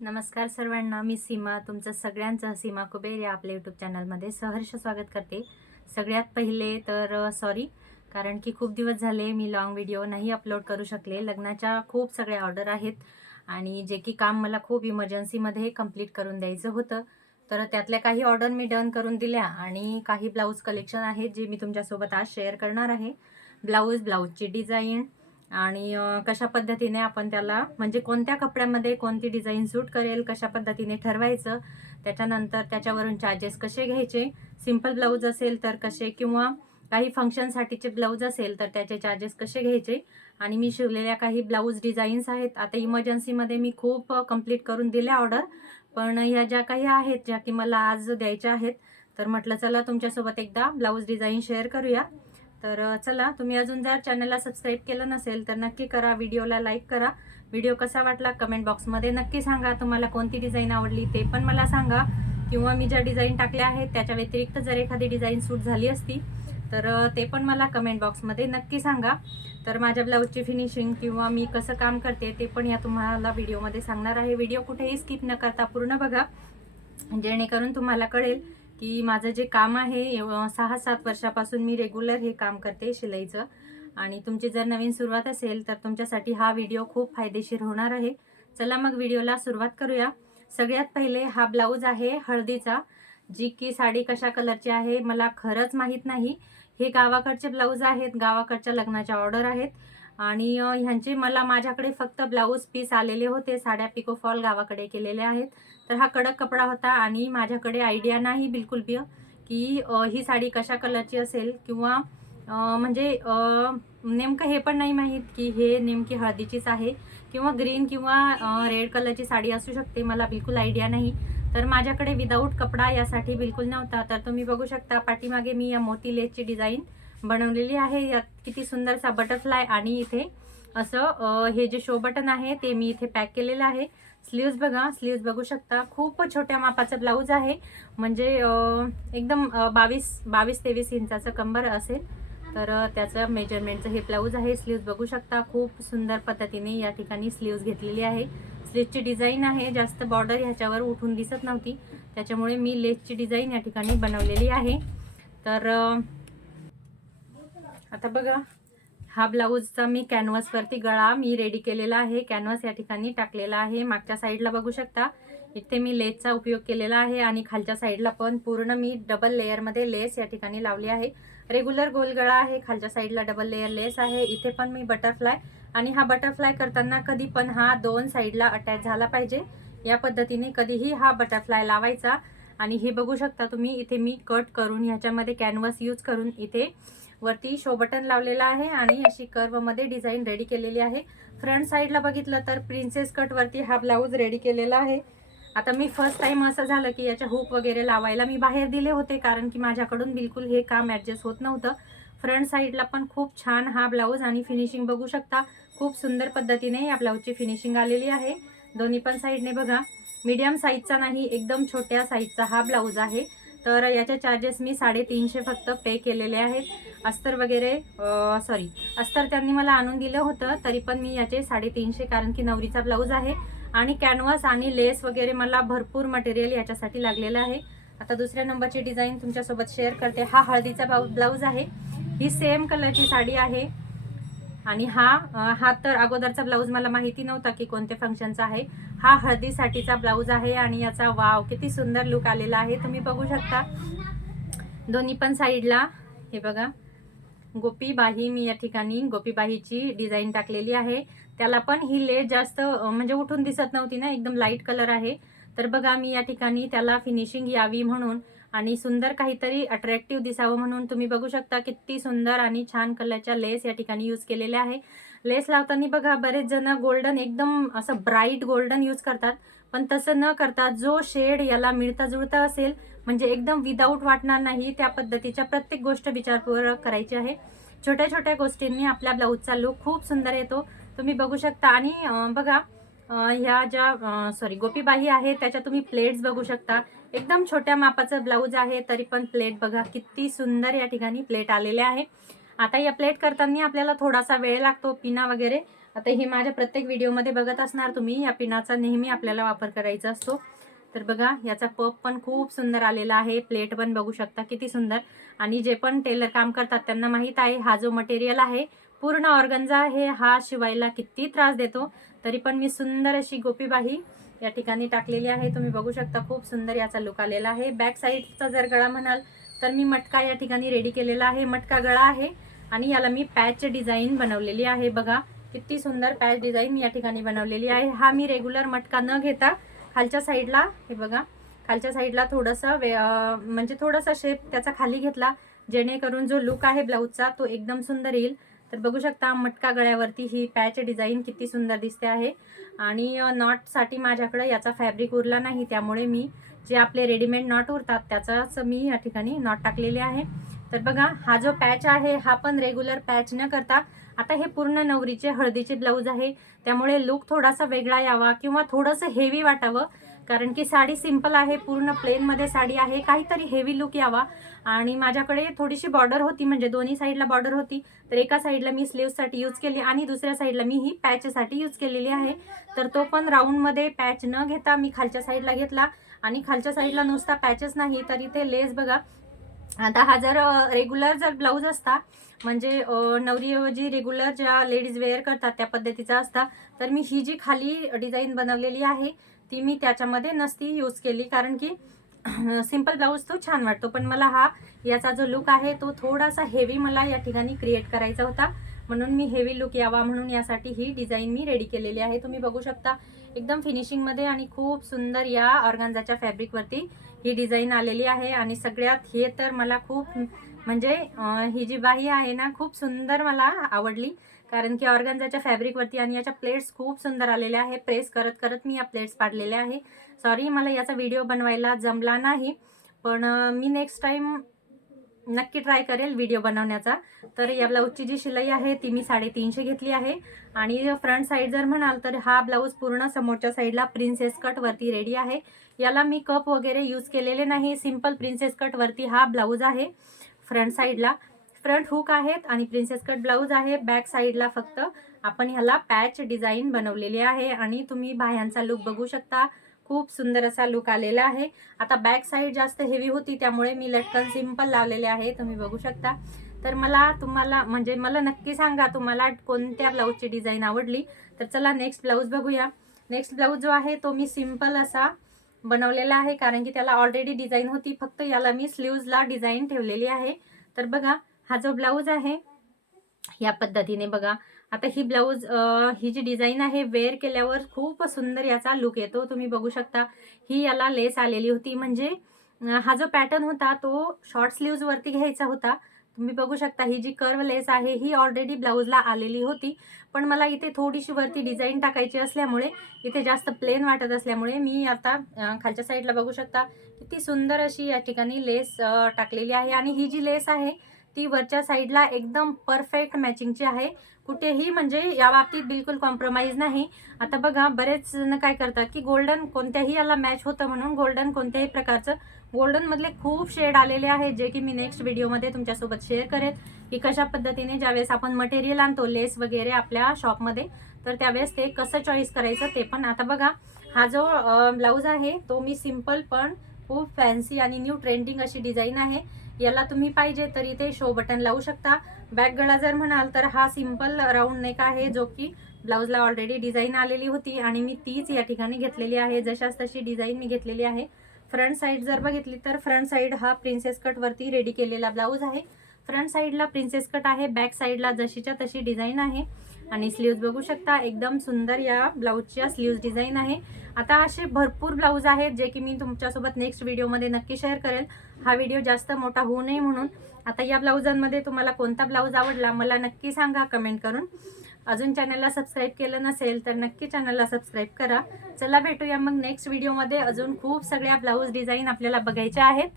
नमस्कार सर्वांना, मी सीमा तुमचं सगळ्यांचं सीमा कुबेर या आपल्या यूट्यूब चॅनलमध्ये सहर्ष स्वागत करते. सगळ्यात पहिले तर सॉरी, कारण की खूप दिवस झाले मी लॉंग व्हिडिओ नाही अपलोड करू शकले. लग्नाच्या खूप सगळ्या ऑर्डर आहेत आणि जे की काम मला खूप इमर्जन्सीमध्ये कंप्लीट करून द्यायचं होतं. तर त्यातल्या काही ऑर्डर मी डन करून दिल्या आणि काही ब्लाऊज कलेक्शन आहेत जे मी तुमच्यासोबत आज शेअर करणार आहे. ब्लाऊजची डिझाईन आणि कशा पद्धतीने आपण त्याला म्हणजे कोणत्या कपड्यामध्ये कोणती डिझाईन सूट करेल कशा पद्धतीने ठरवायचं, त्याच्यानंतर त्याच्यावरून चार्जेस कसे घ्यायचे, सिंपल ब्लाऊज असेल तर कसे, किंवा काही फंक्शनसाठीचे ब्लाऊज असेल तर त्याचे चार्जेस कसे घ्यायचे, आणि मी शिवलेल्या काही ब्लाऊज डिझाईन्स आहेत. आता इमर्जन्सीमध्ये मी खूप कंप्लीट करून दिल्या ऑर्डर, पण ह्या ज्या काही आहेत ज्या की मला आज द्यायच्या आहेत, तर म्हटलं चला तुमच्यासोबत एकदा ब्लाऊज डिझाईन शेअर करूया. तर चला, तुम्ही अजून जर चॅनलला सबस्क्राईब केलं नसेल तर नक्की करा, व्हिडिओला लाईक करा. व्हिडिओ कसा वाटला कमेंट बॉक्समध्ये नक्की सांगा. तुम्हाला कोणती डिझाईन आवडली ते पण मला सांगा, किंवा मी ज्या डिझाईन टाकल्या आहेत त्याच्या व्यतिरिक्त जर एखादी डिझाईन सूट झाली असती तर ते पण मला कमेंट बॉक्समध्ये नक्की सांगा. तर माझ्या ब्लाऊजची फिनिशिंग किंवा मी कसं काम करते ते पण या तुम्हाला व्हिडिओमध्ये सांगणार आहे. व्हिडिओ कुठेही स्किप न करता पूर्ण बघा, जेणेकरून तुम्हाला कळेल की माझं जे काम आहे 6-7 वर्षापासून मी रेग्युलर हे काम करते शिलाईचं. आणि तुमची जर नवीन सुरुवात असेल तर तुमच्यासाठी हा व्हिडिओ खूप फायदेशीर होणार आहे. चला मग व्हिडिओला सुरुवात करूया. सगळ्यात पहिले हा ब्लाऊज आहे हळदीचा, जी की साडी कशा कलरची आहे मला खरंच माहीत नाही. हे गावाकडचे ब्लाऊज आहेत, गावाकडच्या लग्नाच्या ऑर्डर आहेत आणि ह्यांचे मला माझ्याकडे फक्त ब्लाऊज पीस आलेले होते. साड्या पिको फॉल गावाकडे केलेल्या आहेत. तर हा कडक कपडा होता आणि माझ्याकडे आयडिया नाही बिलकुल बी की ही साडी कशा कलरची असेल, किंवा म्हणजे नेमकं हे पण नाही माहीत की हे नेमकी हळदीचीच आहे किंवा ग्रीन किंवा रेड कलरची साडी असू शकते, मला बिलकुल आयडिया नाही. तर माझ्याकडे विदाऊट कपडा यासाठी बिलकुल नव्हता. तर तुम्ही बघू शकता पाठीमागे मी या मोती लेसची डिझाईन बनवलेली आहे. यात किती सुंदरसा बटरफ्लाय आणि इथे असं हे जे शो बटन आहे ते मी इथे पॅक केलेलं आहे. स्लीव्ज बघा, स्लीव्ज बघू शकता, खूप छोट्या मापाचं ब्लाऊज आहे. म्हणजे एकदम 22-23 इंचाचं कंबर असेल. तर त्याचं मेजरमेंटचं हे ब्लाऊज आहे. स्लीव्ज बघू शकता, खूप सुंदर पद्धतीने या ठिकाणी स्लीव्ज घेतलेली आहे. स्लीव्जची डिझाईन आहे, जास्त बॉर्डर ह्याच्यावर उठून दिसत नव्हती, त्याच्यामुळे मी लेसची डिझाईन या ठिकाणी बनवलेली आहे. तर आता बघा, हा ब्लाऊजचा मी कॅनव्हासवरती गळा मी रेडी केलेला आहे. कॅनव्हास या ठिकाणी टाकलेला आहे. मागच्या साईडला बघू शकता इथे मी लेसचा उपयोग केलेला आहे आणि खालच्या साईडला पण पूर्ण मी डबल लेअरमध्ये लेस या ठिकाणी लावली आहे. रेग्युलर गोल गळा आहे, खालच्या साईडला डबल लेअर लेस आहे. इथे पण मी बटरफ्लाय, आणि हा बटरफ्लाय करताना कधी पण हा 2 साईडला अटॅच झाला पाहिजे. या पद्धतीने कधीही हा बटरफ्लाय लावायचा. आणि हे बघू शकता तुम्ही, इथे मी कट करून ह्याच्यामध्ये कॅनव्हास यूज करून इथे वरती शो बटन लावलेला आहे आणि अशी कर्व मध्ये डिझाईन रेडी केलेली आहे. फ्रंट साईडला बघितलं तर प्रिन्सेस कट वरती हा ब्लाऊज रेडी केलेला आहे. आता मी फर्स्ट टाइम असं झालं की याच्या हुक वगैरे लावायला मी बाहेर दिले होते, कारण की माझ्याकडून बिलकुल हे काम ऍडजस्ट होत नव्हतं. फ्रंट साईडला पण खूप छान हा ब्लाऊज आणि फिनिशिंग बघू शकता, खूप सुंदर पद्धतीने या ब्लाऊजची फिनिशिंग आलेली आहे. दोन्ही पण साईडने बघा, मीडियम साईजचा नाही, एकदम छोट्या साईजचा हा ब्लाऊज आहे. तर याचे चार्जेस मी 350 फक्त पे केलेले आहेत. अस्तर वगैरे अस्तर त्यांनी मला आणून दिलं होतं, तरी पण मी याचे 350, कारण की नवरीचा ब्लाऊज आहे आणि कॅनव्हास आणि लेस वगैरे मला भरपूर मटेरियल याच्यासाठी लागलेलं आहे. आता दुसऱ्या नंबरची डिझाईन तुमच्यासोबत शेअर करते. हा हळदीचा ब्लाऊज आहे. ही सेम कलरची साडी आहे आणि हा तर अगोदरचा ब्लाऊज मला माहिती नव्हता की कोणत्या फंक्शनचा आहे. हा हळदीसाठीचा ब्लाऊज आहे आणि याचा वाव किती सुंदर लुक आलेला आहे, तुम्ही बघू शकता. दोन्ही पण साईडला हे बघा, गोपीबाही मी या ठिकाणी गोपीबाहीची डिझाईन टाकलेली आहे. त्याला पण ही लेस जास्त म्हणजे उठून दिसत नव्हती ना, एकदम लाईट कलर आहे. तर बघा, मी या ठिकाणी त्याला फिनिशिंग यावी म्हणून आणि सुंदर काहीतरी अट्रॅक्टिव्ह दिसावं म्हणून तुम्ही बघू शकता किती सुंदर आणि छान कलरच्या लेस या ठिकाणी यूज केलेल्या आहे. लेस लावताना बघा, बरेच जण गोल्डन, एकदम असं ब्राईट गोल्डन यूज करतात, पण तसं न करता जो शेड याला मिळता जुळता असेल, म्हणजे एकदम विदाऊट वाटणार नाही, त्या पद्धतीच्या प्रत्येक गोष्ट विचारपूर्वक करायची आहे. छोट्या छोट्या गोष्टींनी आपल्या ब्लाऊजचा लुक खूप सुंदर येतो, तुम्ही बघू शकता. आणि बघा, ह्या ज्या गोपीबाही आहे त्याच्या तुम्ही प्लेट्स बघू शकता. एकदम छोट्या मापाचं ब्लाऊज आहे, तरी पण प्लेट बघा किती सुंदर या ठिकाणी प्लेट आलेले आहे. आता या प्लेट करताना आपल्याला थोडासा वेळ लागतो, पिना वगैरे आता ही माझ्या प्रत्येक व्हिडिओमध्ये बघत असणार तुम्ही, या पिनाचा नेहमी आपल्याला वापर करायचा असतो. तर बघा याचा पफ पण खूप सुंदर आलेला आहे, प्लेट पण बघू शकता किती सुंदर. आणि जे पण टेलर काम करतात त्यांना माहीत आहे हा जो मटेरियल आहे पूर्ण ऑर्गन्झा आहे, हा शिवायला किती त्रास देतो. तरी पण मी सुंदर अशी गोपीबाही या ठिकाणी टाकलेली आहे, तुम्ही बघू शकता. खूप सुंदर याचा लुक आलेला आहे. बॅक साईडचा जर गळा म्हणाल तर मी मटका या ठिकाणी रेडी केलेला आहे, मटका गळा आहे. आणि याला मी पॅच डिझाईन बनवलेली आहे. बघा किती सुंदर पॅच डिझाईन या ठिकाणी बनवलेली आहे. हा मी रेग्युलर मटका न घेता खालच्या साईडला, हे बघा खालच्या साईडला थोडंसं म्हणजे थोडासा शेप त्याचा खाली घेतला, जेणेकरून जो लुक आहे ब्लाऊजचा तो एकदम सुंदर येईल. तर बघू शकता मटका गळ्यावरती ही पॅच डिझाईन किती सुंदर दिसते आहे. आणि नॉटसाठी माझ्याकडे याचा फॅब्रिक उरला नाही, त्यामुळे मी जे आपले रेडीमेड नॉट उरतात त्याचाच मी या ठिकाणी नॉट टाकलेले आहे. तर बघा हा जो पॅच आहे हा पण रेग्युलर पॅच न करता, आता हे पूर्ण नवरीचे हळदीचे ब्लाऊज आहे, त्यामुळे लुक थोडासा वेगळा यावा किंवा थोडंसं हेवी वाटावं. कारण की साडी सिंपल आहे, पूर्ण प्लेनमध्ये साडी आहे, काहीतरी हेवी लुक यावा. आणि माझ्याकडे थोडीशी बॉर्डर होती, म्हणजे दोन्ही साईडला बॉर्डर होती. तर एका साईडला मी स्लीव्हसाठी यूज केली आणि दुसऱ्या साईडला मी ही पॅचसाठी यूज केलेली आहे. तर तो पण राऊंडमध्ये पॅच न घेता मी खालच्या साईडला घेतला. आणि खालच्या साईडला नुसता पॅचच नाही तर इथे लेस बघा. आता हा जर रेग्युलर जर ब्लाऊज असता, म्हणजे नवरी जी रेग्युलर ज्या लेडीज वेअर करतात त्या पद्धतीचा असता, तर मी ही जी खाली डिझाईन बनवलेली आहे ती मी त्याच्यामध्ये नसती यूज केली. कारण की सिंपल ब्लाऊज तो छान वाटतो, पण मला हा याचा जो लुक आहे तो थोडासा हेवी मला या ठिकाणी क्रिएट करायचा होता, म्हणून मी हेवी लुक यावा म्हणून यासाठी ही डिझाईन मी रेडी केलेली आहे. तुम्ही बघू शकता एकदम फिनिशिंगमध्ये आणि खूप सुंदर या ऑर्गान्झाच्या फॅब्रिकवरती ही डिझाईन आलेली आहे. आणि सगळ्यात हे तर मला खूप म्हणजे ही जी बाही आहे ना खूप सुंदर मला आवडली, कारण की ऑर्गान्झाच्या फॅब्रिकवरती आणि याच्या प्लेट्स खूप सुंदर आलेल्या आहे. प्रेस करत करत मी या प्लेट्स पाडलेल्या आहे. सॉरी मला याचा व्हिडिओ बनवायला जमला नाही, पण मी नेक्स्ट टाइम नक्की ट्राय करेल व्हिडिओ बनवण्याचा. तर या ब्लाऊजची जी शिलाई आहे ती मी 350 घेतली आहे. आणि फ्रंट साईड जर म्हणाल तर हा ब्लाऊज पूर्ण समोरच्या साईडला प्रिन्सेस कट वरती रेडी आहे. याला मी कप वगैरे यूज केलेले नाही, सिंपल प्रिन्सेस कट वरती हा ब्लाऊज आहे. फ्रंट साईडला फ्रंट हुक आहेत आणि प्रिन्सेस कट ब्लाऊज आहे. बॅक साईडला फक्त आपण ह्याला पॅच डिझाईन बनवलेली आहे. आणि तुम्ही बाह्यांचा लुक बघू शकता, खूप सुंदर असा लुक आलेला आहे. आता बॅक साईड जास्त हेवी होती त्यामुळे मी लटकन सिंपल लावलेले आहे, तुम्ही बघू शकता. तर तुम्हाला म्हणजे मला नक्की सांगा तुम्हाला कोणत्या ब्लाऊजची डिझाईन आवडली. तर चला नेक्स्ट ब्लाऊज बघूया. नेक्स्ट ब्लाऊज जो आहे तो मी सिंपल असा बनवलेला आहे, कारण की त्याला ऑलरेडी डिझाईन होती, फक्त याला मी स्लीव्जला डिझाईन ठेवलेली आहे. तर बघा हा जो ब्लाऊज आहे या पद्धतीने बघा. आता ही ब्लाऊज ही जी डिझाईन आहे वेअर केल्यावर खूप सुंदर याचा लुक येतो, तुम्ही बघू शकता. ही याला लेस आलेली होती, म्हणजे हा जो पॅटर्न होता तो शॉर्ट स्लीव्ज वरती घ्यायचा होता. तुम्ही बघू शकता ही जी कर्व लेस आहे ही ऑलरेडी ब्लाऊजला आलेली होती, पण मला इथे थोडीशी वरती डिझाईन टाकायची असल्यामुळे, इथे जास्त प्लेन वाटत असल्यामुळे मी आता खालच्या साईडला बघू शकता किती सुंदर अशी या ठिकाणी लेस टाकलेली आहे. आणि ही जी लेस आहे ती वरच्या साईडला एकदम परफेक्ट मॅचिंगची आहे, कुठेही म्हणजे या बाबतीत बिलकुल कॉम्प्रोमाइज नाही. आता बघा बरेच जण काय करतात की गोल्डन कोणत्याही याला मॅच होतं म्हणून गोल्डन कोणत्याही प्रकारचं, गोल्डन मधले खूप शेड आलेले आहेत जे की मी नेक्स्ट व्हिडिओमध्ये तुमच्यासोबत शेअर करेल की कशा पद्धतीने ज्यावेळेस आपण मटेरियल आणतो लेस वगैरे आपल्या शॉपमध्ये, तर त्यावेळेस ते कसं चॉईस करायचं ते पण. आता बघा हा जो ब्लाऊज आहे तो मी सिंपल पण खूप फॅन्सी आणि न्यू ट्रेंडिंग अशी डिझाईन आहे. याला तुम्ही पाहिजे तर इथे शो बटन लावू शकता. बॅक गळा जर म्हणाल तर हा सिंपल राऊंड नेक आहे, जो की ब्लाऊजला ऑलरेडी डिझाईन आलेली होती आणि मी तीच या ठिकाणी घेतलेली आहे, जशाच तशी डिझाईन मी घेतलेली आहे. फ्रंट साईड जर बघितली तर फ्रंट साईड हा प्रिन्सेस कट वरती रेडी केलेला ब्लाऊज आहे. फ्रंट साईडला प्रिन्सेस कट आहे, बॅक साईडला जशीच्या तशी डिझाईन आहे. आणि स्लीव्ज बघू शकता एकदम सुंदर या ब्लाऊजच्या स्लीव्ज डिझाईन आहे. आता असे भरपूर ब्लाऊज आहेत जे की मी तुमच्यासोबत नेक्स्ट व्हिडिओमध्ये नक्की शेअर करेल, हा व्हिडिओ जास्त मोठा होऊ नये म्हणून. आता या ब्लाऊजांमध्ये तुम्हाला कोणता ब्लाऊज आवडला मला नक्की सांगा कमेंट करून. अजून चॅनलला सबस्क्राईब केलं नसेल तर नक्की चॅनलला सबस्क्राईब करा. चला भेटूया मग नेक्स्ट व्हिडिओमध्ये. अजून खूप सगळ्या ब्लाऊज डिझाईन आपल्याला बघायच्या आहेत.